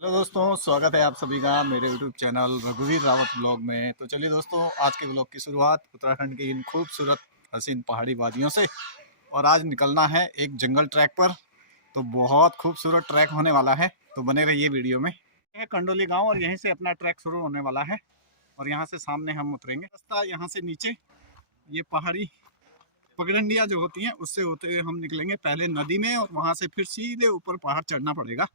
Hello दोस्तों, स्वागत है आप सभी का मेरे यूट्यूब चैनल रघुवीर रावत ब्लॉग में। तो चलिए दोस्तों, आज के ब्लॉग की शुरुआत उत्तराखंड की इन खूबसूरत हसीन पहाड़ी वादियों से। और आज निकलना है एक जंगल ट्रैक पर। तो बहुत खूबसूरत ट्रैक होने वाला है, तो बने रहिए वीडियो में। यह कंडोली गांव और यहीं से अपना ट्रैक शुरू होने वाला है। और यहाँ से सामने हम उतरेंगे। रास्ता यहाँ से नीचे ये पहाड़ी पगडंडियाँ जो होती हैं उससे होते हुए हम निकलेंगे पहले नदी में, और वहाँ से फिर सीधे ऊपर पहाड़ चढ़ना पड़ेगा।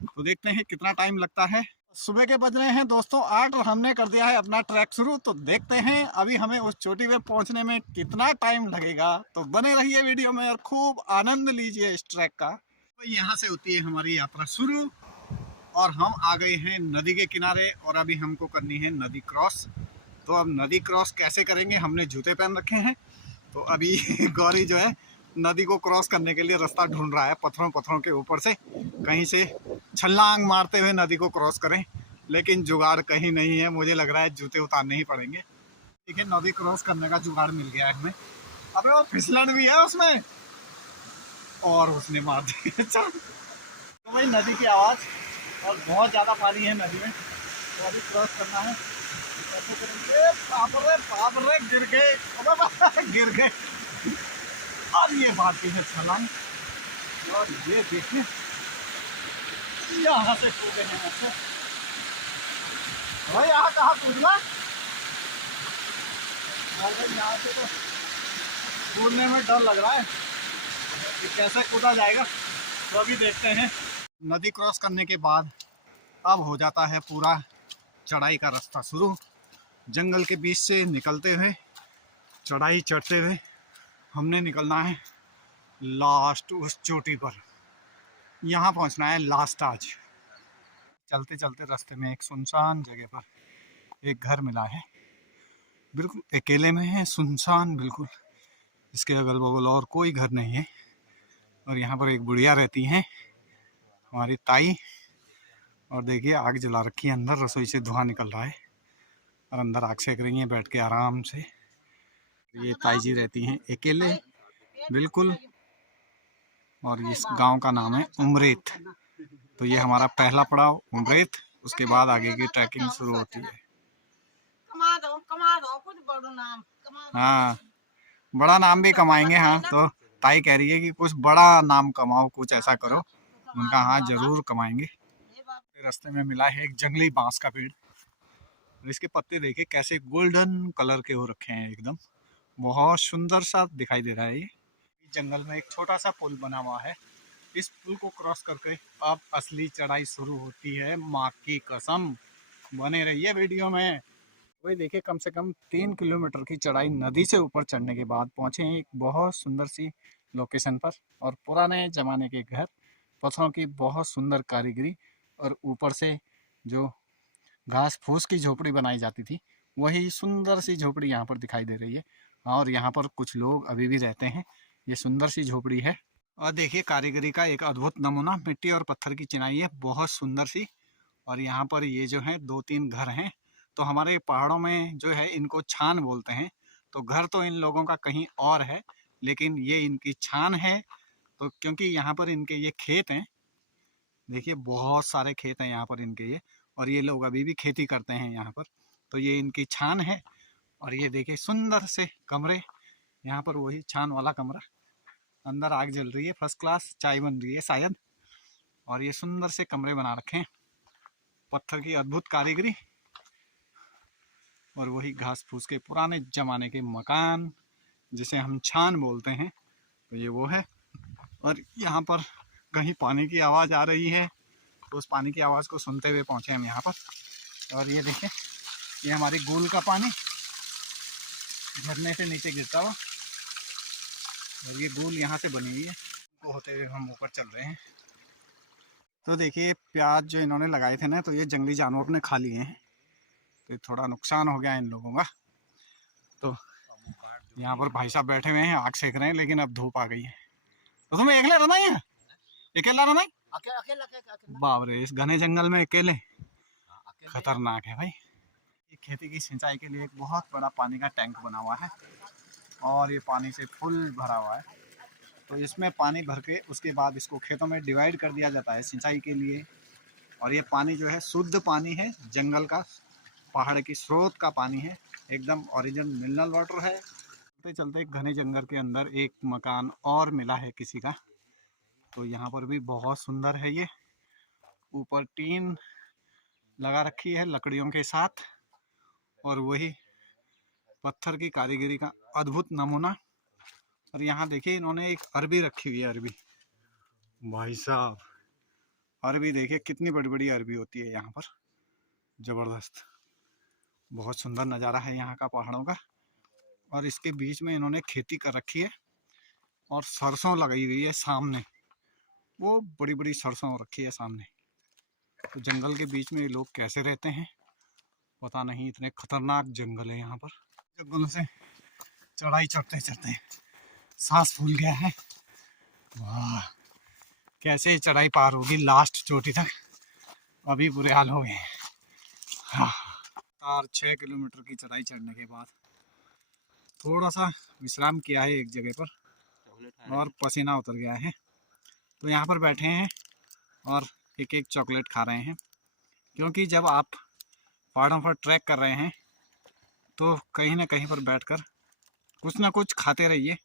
तो देखते हैं कितना टाइम लगता है। सुबह के बज रहे हैं दोस्तों 8 और हमने कर दिया है अपना ट्रैक शुरू। तो देखते हैं अभी हमें उस चोटी पे पहुंचने में कितना टाइम लगेगा। तो बने रहिए वीडियो में और खूब आनंद लीजिए इस ट्रैक का। तो यहाँ से होती है हमारी यात्रा शुरू और हम आ गए हैं नदी के किनारे, और अभी हमको करनी है नदी क्रॉस। तो अब नदी क्रॉस कैसे करेंगे, हमने जूते पहन रखे हैं। तो अभी गौरी जो है नदी को क्रॉस करने के लिए रास्ता ढूंढ रहा है, पत्थरों पत्थरों के ऊपर से कहीं से छलांग मारते हुए नदी को क्रॉस करें। लेकिन जुगाड़ कहीं नहीं है, मुझे लग रहा है जूते उतारने ही पड़ेंगे। ठीक है, नदी क्रॉस करने का जुगाड़ मिल गया है हमें। अबे वो फिसलन भी है उसमें, और उसने मार दी। अच्छा, तो भाई नदी की आवाज़, और बहुत ज़्यादा पानी है नदी में। तो अभी क्रॉस करना है, कैसे करेंगे? बाप रे गिर गए, अबे गिर गए। और ये बात है छलांग, और ये देखिए यहाँ से कूदे हैं। अच्छा भाई, यहाँ कहाँ कूदना? अरे यहाँ से तो कूदने में डर लग रहा है कि कैसे कूदा जाएगा। तो अभी देखते हैं। नदी क्रॉस करने के बाद अब हो जाता है पूरा चढ़ाई का रास्ता शुरू। जंगल के बीच से निकलते हुए चढ़ाई चढ़ते हुए हमने निकलना है लास्ट उस चोटी पर। यहाँ पहुँचना है लास्ट आज। चलते चलते रास्ते में एक सुनसान जगह पर एक घर मिला है। बिल्कुल अकेले में है, सुनसान बिल्कुल। इसके अगल बगल और कोई घर नहीं है। और यहाँ पर एक बुढ़िया रहती हैं, हमारी ताई। और देखिए आग जला रखी है, अंदर रसोई से धुआं निकल रहा है और अंदर आग सेक रही हैं बैठ के आराम से। ये ताई जी रहती हैं अकेले बिल्कुल। और इस गांव का नाम है उमरेत। तो ये हमारा पहला पड़ाव उमरेत, उसके बाद आगे की ट्रैकिंग शुरू होती है। हाँ, बड़ा नाम भी कमाएंगे। हाँ, तो ताई कह रही है कि कुछ बड़ा नाम कमाओ, कुछ ऐसा करो। उनका हाँ जरूर कमाएंगे। रास्ते में मिला है एक जंगली बांस का पेड़। इसके पत्ते देखिए कैसे गोल्डन कलर के हो रखे हैं, एकदम बहुत सुंदर सा दिखाई दे रहा है। ये जंगल में एक छोटा सा पुल बना हुआ है। इस पुल को क्रॉस करके अब असली चढ़ाई शुरू होती है, माँ की कसम। बने रहिए वीडियो में। वही देखिए, कम से कम 3 किलोमीटर की चढ़ाई नदी से ऊपर चढ़ने के बाद पहुंचे हैं एक बहुत सुंदर सी लोकेशन पर। और पुराने ज़माने के घर, पत्थरों की बहुत सुंदर कारीगरी, और ऊपर से जो घास फूस की झोपड़ी बनाई जाती थी, वही सुंदर सी झोपड़ी यहाँ पर दिखाई दे रही है। और यहाँ पर कुछ लोग अभी भी रहते हैं। ये सुंदर सी झोपड़ी है। और देखिए कारीगरी का एक अद्भुत नमूना, मिट्टी और पत्थर की चिनाई है बहुत सुंदर सी। और यहाँ पर ये जो है 2-3 घर हैं। तो हमारे पहाड़ों में जो है इनको छान बोलते हैं। तो घर तो इन लोगों का कहीं और है, लेकिन ये इनकी छान है। तो क्योंकि यहाँ पर इनके ये खेत हैं, देखिए बहुत सारे खेत हैं यहाँ पर इनके ये। और ये लोग अभी भी खेती करते हैं यहाँ पर। तो ये इनकी छान है। और ये देखिए सुंदर से कमरे, यहाँ पर वही छान वाला कमरा। अंदर आग जल रही है, फर्स्ट क्लास चाय बन रही है शायद। और ये सुंदर से कमरे बना रखे हैं, पत्थर की अद्भुत कारीगरी। और वही घास फूस के पुराने जमाने के मकान, जिसे हम छान बोलते हैं। तो ये वो है। और यहाँ पर कहीं पानी की आवाज़ आ रही है, तो उस पानी की आवाज़ को सुनते हुए पहुँचे हम यहाँ पर। और ये देखें, ये हमारी गूल का पानी झरने से नीचे गिरता हुआ। और ये गूल यहाँ से बनी हुई है, वो होते हुए हम ऊपर चल रहे हैं। तो देखिए प्याज जो इन्होंने लगाए थे ना, तो ये जंगली जानवर ने खा लिए हैं। तो थोड़ा नुकसान हो गया इन लोगों का। तो यहाँ पर भाई साहब बैठे हुए हैं, आग सेक रहे हैं, लेकिन अब धूप आ गई है। तो तुम्हें अकेले रहना ही है? अकेला रहना है? बाप रे, इस घने जंगल में अकेले खतरनाक है भाई। ये खेती की सिंचाई के लिए एक बहुत बड़ा पानी का टैंक बना हुआ है, और ये पानी से फुल भरा हुआ है। तो इसमें पानी भर के उसके बाद इसको खेतों में डिवाइड कर दिया जाता है सिंचाई के लिए। और ये पानी जो है शुद्ध पानी है, जंगल का, पहाड़ की स्रोत का पानी है, एकदम ओरिजिनल मिनरल वाटर है। चलते चलते घने जंगल के अंदर एक मकान और मिला है किसी का, तो यहाँ पर भी बहुत सुंदर है ये। ऊपर टीन लगा रखी है लकड़ियों के साथ, और वही पत्थर की कारीगरी का अद्भुत नमूना। और यहाँ देखिए इन्होंने एक अरबी रखी हुई है, अरबी, भाई साहब अरबी देखिए कितनी बड़ी बड़ी अरबी होती है यहाँ पर, ज़बरदस्त, बहुत सुंदर नज़ारा है यहाँ का पहाड़ों का। और इसके बीच में इन्होंने खेती कर रखी है और सरसों लगाई हुई है सामने, वो बड़ी बड़ी सरसों रखी है सामने। तो जंगल के बीच में लोग कैसे रहते हैं पता नहीं, इतने खतरनाक जंगल है यहाँ पर। जंगलों से चढ़ाई चढ़ते चढ़ते सांस फूल गया है। वाह, कैसे चढ़ाई पार होगी लास्ट चोटी तक, अभी बुरे हाल हो गए। हाँ, 6 किलोमीटर की चढ़ाई चढ़ने के बाद थोड़ा सा विश्राम किया है एक जगह पर और पसीना उतर गया है, तो यहाँ पर बैठे हैं और एक एक चॉकलेट खा रहे हैं। क्योंकि जब आप पहाड़ों पर ट्रैक कर रहे हैं तो कहीं ना कहीं पर बैठकर कुछ ना कुछ खाते रहिए,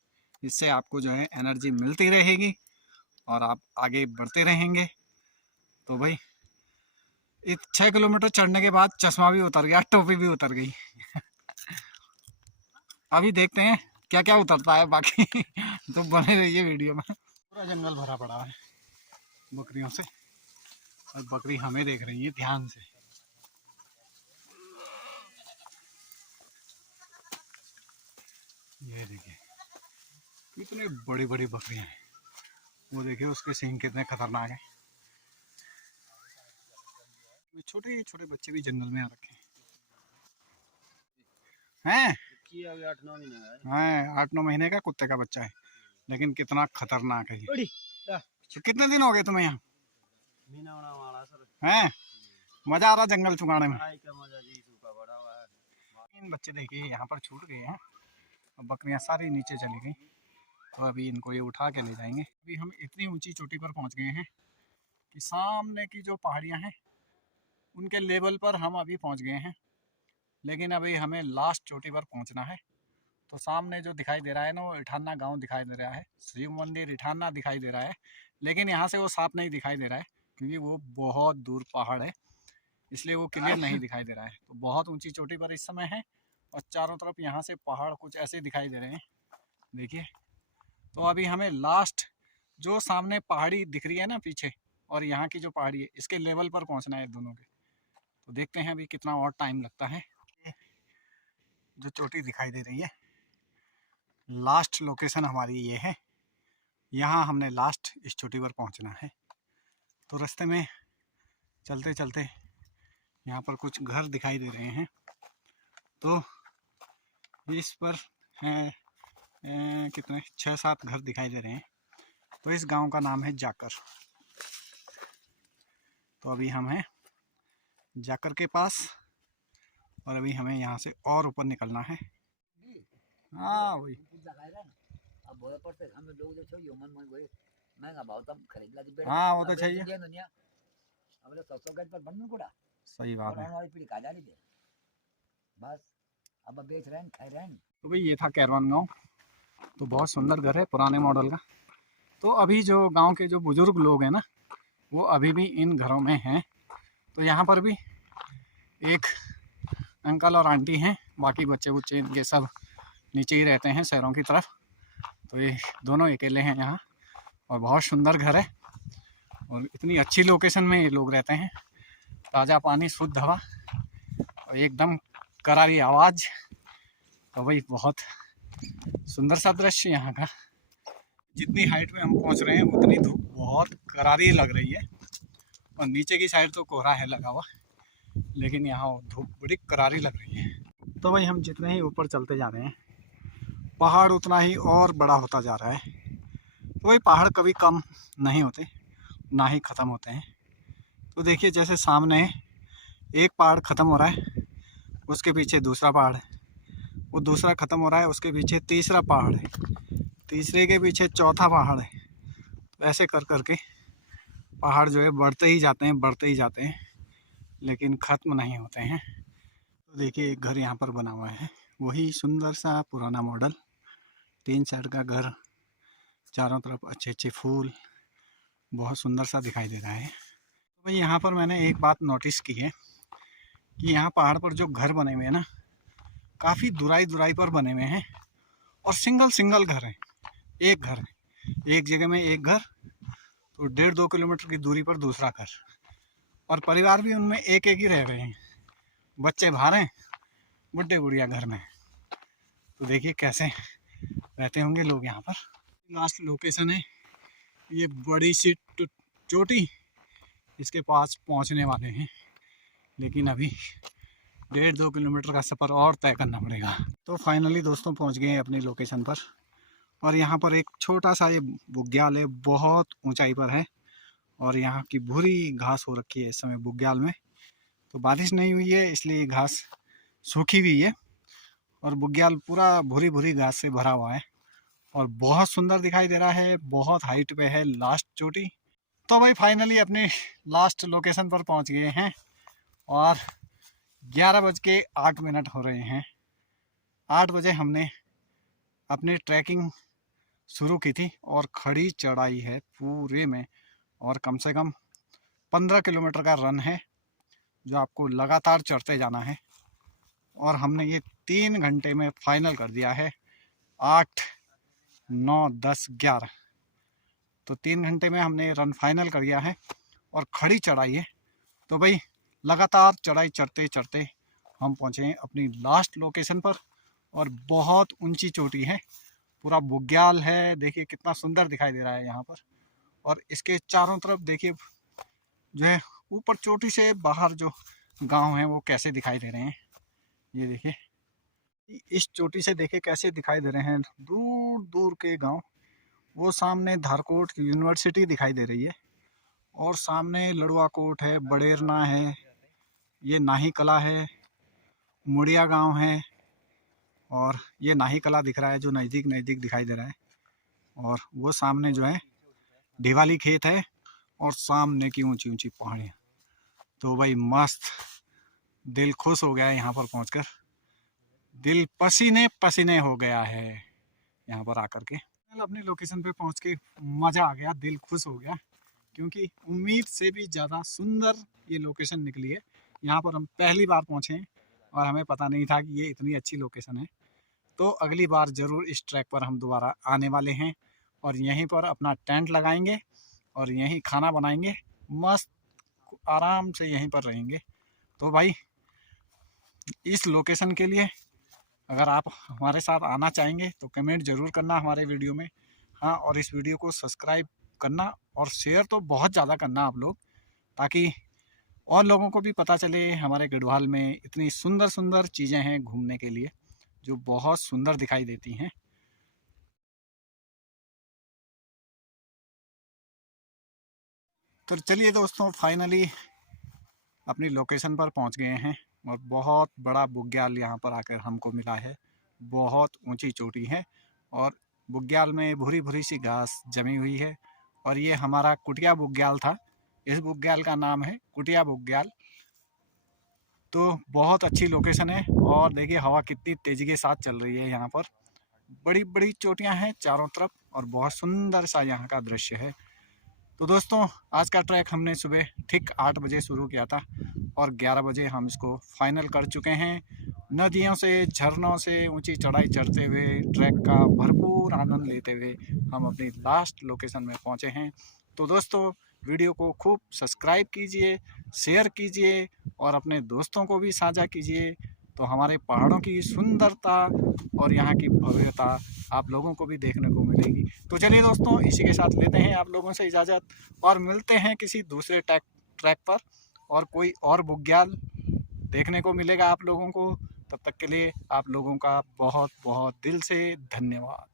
इससे आपको जो है एनर्जी मिलती रहेगी और आप आगे बढ़ते रहेंगे। तो भाई 6 किलोमीटर चढ़ने के बाद चश्मा भी उतर गया, टोपी भी उतर गई। अभी देखते हैं क्या क्या उतरता है बाकी। तो बने रहिए वीडियो में। पूरा जंगल भरा पड़ा है बकरियों से, और बकरी हमें देख रही है ध्यान से। ये देखिए कितनी बड़ी बड़ी बकरियां हैं, वो देखिए उसके सींग कितने खतरनाक हैं। छोटे छोटे बच्चे भी जंगल में आ रखे हैं। 8-9 महीने का कुत्ते का बच्चा है, लेकिन कितना खतरनाक है ये। तो कितने दिन हो गए तुम्हें यहाँ? हैं, मजा आ रहा जंगल चुगाने में। 3 बच्चे देखिए यहाँ पर छूट गए हैं, बकरियां सारी नीचे चली गई, तो अभी इनको ये उठा के ले जाएंगे। अभी हम इतनी ऊंची चोटी पर पहुंच गए हैं कि सामने की जो पहाड़ियां हैं उनके लेवल पर हम अभी पहुंच गए हैं, लेकिन अभी हमें लास्ट चोटी पर पहुंचना है। तो सामने जो दिखाई दे रहा है ना, वो इठाना गांव दिखाई दे रहा है, शिव मंदिर इठाना दिखाई दे रहा है, लेकिन यहाँ से वो साफ नहीं दिखाई दे रहा है क्योंकि वो बहुत दूर पहाड़ है, इसलिए वो क्लियर नहीं दिखाई दे रहा है। तो बहुत ऊंची चोटी पर इस समय है और चारों तरफ यहाँ से पहाड़ कुछ ऐसे दिखाई दे रहे हैं, देखिए। तो अभी हमें लास्ट जो सामने पहाड़ी दिख रही है ना पीछे, और यहाँ की जो पहाड़ी है, इसके लेवल पर पहुँचना है दोनों के। तो देखते हैं अभी कितना और टाइम लगता है। जो चोटी दिखाई दे रही है, लास्ट लोकेशन हमारी ये है, यहाँ हमने लास्ट इस चोटी पर पहुँचना है। तो रास्ते में चलते चलते यहाँ पर कुछ घर दिखाई दे रहे हैं, तो इस पर हैं कितने 6-7 घर दिखाई दे रहे हैं। तो इस गांव का नाम है जाकर। तो अभी हम हैं जाकर के पास, और अभी हमें यहाँ से और ऊपर निकलना है। हाँ वही, हाँ वो तो चाहिए, सही बात है। तो भाई ये था कैरवान गांव, तो बहुत सुंदर घर है पुराने मॉडल का। तो अभी जो गांव के जो बुजुर्ग लोग हैं ना, वो अभी भी इन घरों में हैं। तो यहाँ पर भी एक अंकल और आंटी हैं, बाकी बच्चे बुच्चे इनके सब नीचे ही रहते हैं शहरों की तरफ। तो ये दोनों अकेले हैं यहाँ, और बहुत सुंदर घर है और इतनी अच्छी लोकेशन में ये लोग रहते हैं। ताज़ा पानी, शुद्ध हवा और एकदम करारी आवाज़। तो भाई बहुत सुंदर सा दृश्य यहाँ का। जितनी हाइट में हम पहुँच रहे हैं उतनी धूप बहुत करारी लग रही है, और नीचे की साइड तो कोहरा है लगा हुआ, लेकिन यहाँ धूप बड़ी करारी लग रही है। तो भाई हम जितने ही ऊपर चलते जा रहे हैं, पहाड़ उतना ही और बड़ा होता जा रहा है। तो भाई पहाड़ कभी कम नहीं होते, ना ही ख़त्म होते हैं। तो देखिए जैसे सामने एक पहाड़ ख़त्म हो रहा है, उसके पीछे दूसरा पहाड़ है, वो दूसरा ख़त्म हो रहा है, उसके पीछे तीसरा पहाड़ है, तीसरे के पीछे चौथा पहाड़ है। तो ऐसे कर करके पहाड़ जो है बढ़ते ही जाते हैं, बढ़ते ही जाते हैं, लेकिन ख़त्म नहीं होते हैं। तो देखिए एक घर यहाँ पर बना हुआ है, वही सुंदर सा पुराना मॉडल, 3 साइड का घर, चारों तरफ अच्छे अच्छे फूल, बहुत सुंदर सा दिखाई दे रहा है। तो भाई यहाँ पर मैंने एक बात नोटिस की है कि यहाँ पहाड़ पर जो घर बने हुए हैं ना, काफ़ी दुराई दुराई पर बने हुए हैं और सिंगल सिंगल घर है। एक घर है, एक जगह में एक घर, तो 1.5-2 किलोमीटर की दूरी पर दूसरा घर, और परिवार भी उनमें एक एक ही रह रहे हैं। बच्चे बाहर हैं, बुढ़े बुढ़िया घर में। तो देखिए कैसे रहते होंगे लोग यहाँ पर। लास्ट लोकेशन है ये बड़ी सी चोटी, इसके पास पहुँचने वाले हैं, लेकिन अभी 1.5-2 किलोमीटर का सफ़र और तय करना पड़ेगा। तो फाइनली दोस्तों पहुँच गए अपनी लोकेशन पर, और यहाँ पर एक छोटा सा ये बुग्याल है, बहुत ऊंचाई पर है, और यहाँ की भूरी घास हो रखी है इस समय बुग्याल में। तो बारिश नहीं हुई है इसलिए घास सूखी हुई है, और बुग्याल पूरा भूरी भूरी घास से भरा हुआ है और बहुत सुंदर दिखाई दे रहा है। बहुत हाइट पे है लास्ट चोटी। तो भाई फाइनली अपने लास्ट लोकेशन पर पहुंच गए हैं, और 11:08 हो रहे हैं। 8 बजे हमने अपनी ट्रैकिंग शुरू की थी, और खड़ी चढ़ाई है पूरे में, और कम से कम 15 किलोमीटर का रन है जो आपको लगातार चढ़ते जाना है। और हमने ये 3 घंटे में फाइनल कर दिया है, 8, 9, 10, 11। तो 3 घंटे में हमने रन फाइनल कर दिया है, और खड़ी चढ़ाई है। तो भाई लगातार चढ़ाई चढ़ते चढ़ते हम पहुँचे हैं अपनी लास्ट लोकेशन पर, और बहुत ऊंची चोटी है, पूरा बुग्याल है। देखिए कितना सुंदर दिखाई दे रहा है यहाँ पर, और इसके चारों तरफ देखिए जो है ऊपर चोटी से बाहर जो गांव हैं वो कैसे दिखाई दे रहे हैं। ये देखिए इस चोटी से देखिए कैसे दिखाई दे रहे हैं दूर दूर के गांव। वो सामने धारकोट यूनिवर्सिटी दिखाई दे रही है, और सामने लड़वा कोट है, बड़ेरना है, ये नाही कला है, मुड़िया गांव है, और ये नाही कला दिख रहा है जो नज़दीक नज़दीक दिखाई दे रहा है। और वो सामने जो है दिवाली खेत है, और सामने की ऊंची ऊंची पहाड़ियाँ। तो भाई मस्त, दिल खुश हो गया है यहाँ पर पहुँचकर, दिल पसीने पसीने हो गया है यहाँ पर आकर के। अपनी लोकेशन पे पहुँच के मज़ा आ गया, दिल खुश हो गया, क्योंकि उम्मीद से भी ज़्यादा सुंदर ये लोकेशन निकली है। यहाँ पर हम पहली बार पहुँचे हैं, और हमें पता नहीं था कि ये इतनी अच्छी लोकेशन है। तो अगली बार ज़रूर इस ट्रैक पर हम दोबारा आने वाले हैं, और यहीं पर अपना टेंट लगाएंगे, और यहीं खाना बनाएंगे, मस्त आराम से यहीं पर रहेंगे। तो भाई इस लोकेशन के लिए अगर आप हमारे साथ आना चाहेंगे तो कमेंट ज़रूर करना हमारे वीडियो में। हाँ, और इस वीडियो को सब्सक्राइब करना, और शेयर तो बहुत ज़्यादा करना आप लोग, ताकि और लोगों को भी पता चले हमारे गढ़वाल में इतनी सुंदर सुंदर चीज़ें हैं घूमने के लिए, जो बहुत सुंदर दिखाई देती हैं। तो चलिए दोस्तों फाइनली अपनी लोकेशन पर पहुंच गए हैं, और बहुत बड़ा बुग्याल यहाँ पर आकर हमको मिला है। बहुत ऊंची चोटी है, और बुग्याल में भूरी भूरी सी घास जमी हुई है, और ये हमारा कुटिया बुग्याल था। इस बुग्याल का नाम है कुटिया बुग्याल। तो बहुत अच्छी लोकेशन है, और देखिए हवा कितनी तेज़ी के साथ चल रही है यहाँ पर। बड़ी बड़ी चोटियाँ हैं चारों तरफ, और बहुत सुंदर सा यहाँ का दृश्य है। तो दोस्तों आज का ट्रैक हमने सुबह ठीक 8 बजे शुरू किया था, और 11 बजे हम इसको फाइनल कर चुके हैं। नदियों से, झरनों से ऊंची चढ़ाई चढ़ते हुए, ट्रैक का भरपूर आनंद लेते हुए हम अपनी लास्ट लोकेशन में पहुंचे हैं। तो दोस्तों वीडियो को खूब सब्सक्राइब कीजिए, शेयर कीजिए, और अपने दोस्तों को भी साझा कीजिए। तो हमारे पहाड़ों की सुंदरता और यहाँ की भव्यता आप लोगों को भी देखने को मिलेगी। तो चलिए दोस्तों इसी के साथ लेते हैं आप लोगों से इजाज़त, और मिलते हैं किसी दूसरे ट्रैक पर, और कोई और बुग्याल देखने को मिलेगा आप लोगों को। तब तक के लिए आप लोगों का बहुत बहुत दिल से धन्यवाद।